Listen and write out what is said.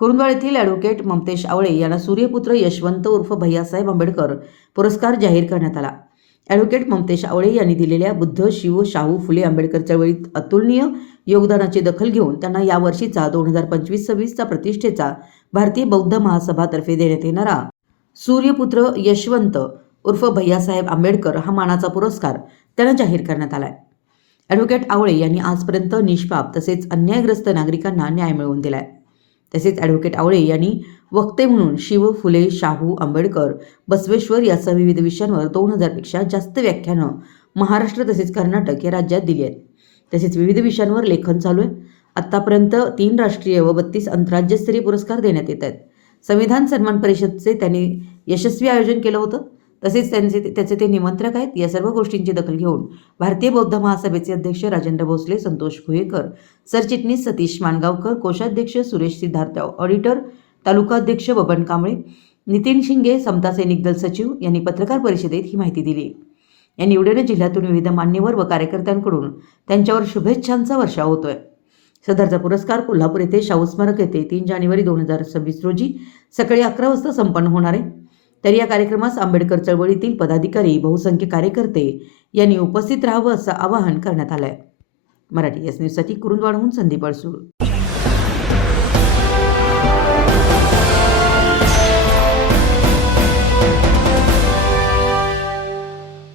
कुरुंदवाड येथील ॲडव्होकेट ममतेश आवळे यांना सूर्यपुत्र यशवंत उर्फ भैयासाहेब आंबेडकर पुरस्कार जाहीर करण्यात आला। ॲडव्होकेट ममतेश आवळे यांनी दिलेल्या बुद्ध, शिव, शाहू फुले आंबेडकर चळवळीत अतुलनीय योगदानाची दखल घेऊन त्यांना या वर्षीचा 2025-26 प्रतिष्ठेचा भारतीय बौद्ध महासभातर्फे देण्यात येणारा सूर्यपुत्र यशवंत उर्फ भैयासाहेब आंबेडकर हा मानाचा पुरस्कार त्यांना जाहीर करण्यात आला आहे। ॲडव्होकेट आवळे यांनी आजपर्यंत निष्पाप तसेच अन्यायग्रस्त नागरिकांना न्याय मिळवून दिलाय। तसेच ॲडव्होकेट आवळे यांनी वक्ते म्हणून शिव, फुले, शाहू, आंबेडकर, बसवेश्वर यासह विविध विषयांवर 2000 पेक्षा जास्त व्याख्यानं महाराष्ट्र तसेच कर्नाटक या राज्यात दिली आहेत। तसेच विविध विषयांवर लेखन चालू आहे। आतापर्यंत 3 राष्ट्रीय व 32 आंतरराज्यस्तरीय पुरस्कार देण्यात येत आहेत। संविधान सन्मान परिषदेचे त्यांनी यशस्वी आयोजन केलं होतं। तसेच त्याचे ते निमंत्रक आहेत। या सर्व गोष्टींची दखल घेऊन भारतीय बौद्ध महासभेचे अध्यक्ष राजेंद्र भोसले, संतोष भुयेकर, सरचिटणीस सतीश मानगावकर, कोषाध्यक्ष सुरेश सिद्धार्थ, ऑडिटर तालुका अध्यक्ष बबन कांबळे, नितीन शिंगे, समता सैनिक दल सचिव यांनी पत्रकार परिषदेत ही माहिती दिली। या निवडीने जिल्ह्यातून विविध मान्यवर व कार्यकर्त्यांकडून त्यांच्यावर शुभेच्छांचा वर्षाव होतोय। सदरचा पुरस्कार कोल्हापूर येथे शाहू स्मारक येथे 3 जानेवारी 2026 रोजी सकाळी 11 वाजता संपन्न होणार आहे। तर या कार्यक्रमास आंबेडकर चळवळीतील पदाधिकारी, बहुसंख्य कार्यकर्ते यांनी उपस्थित राहावं असं आवाहन करण्यात आलं आहे। मराठी एस न्यूजसाठी कुरुंदवाडहून संदीप अडसूळ।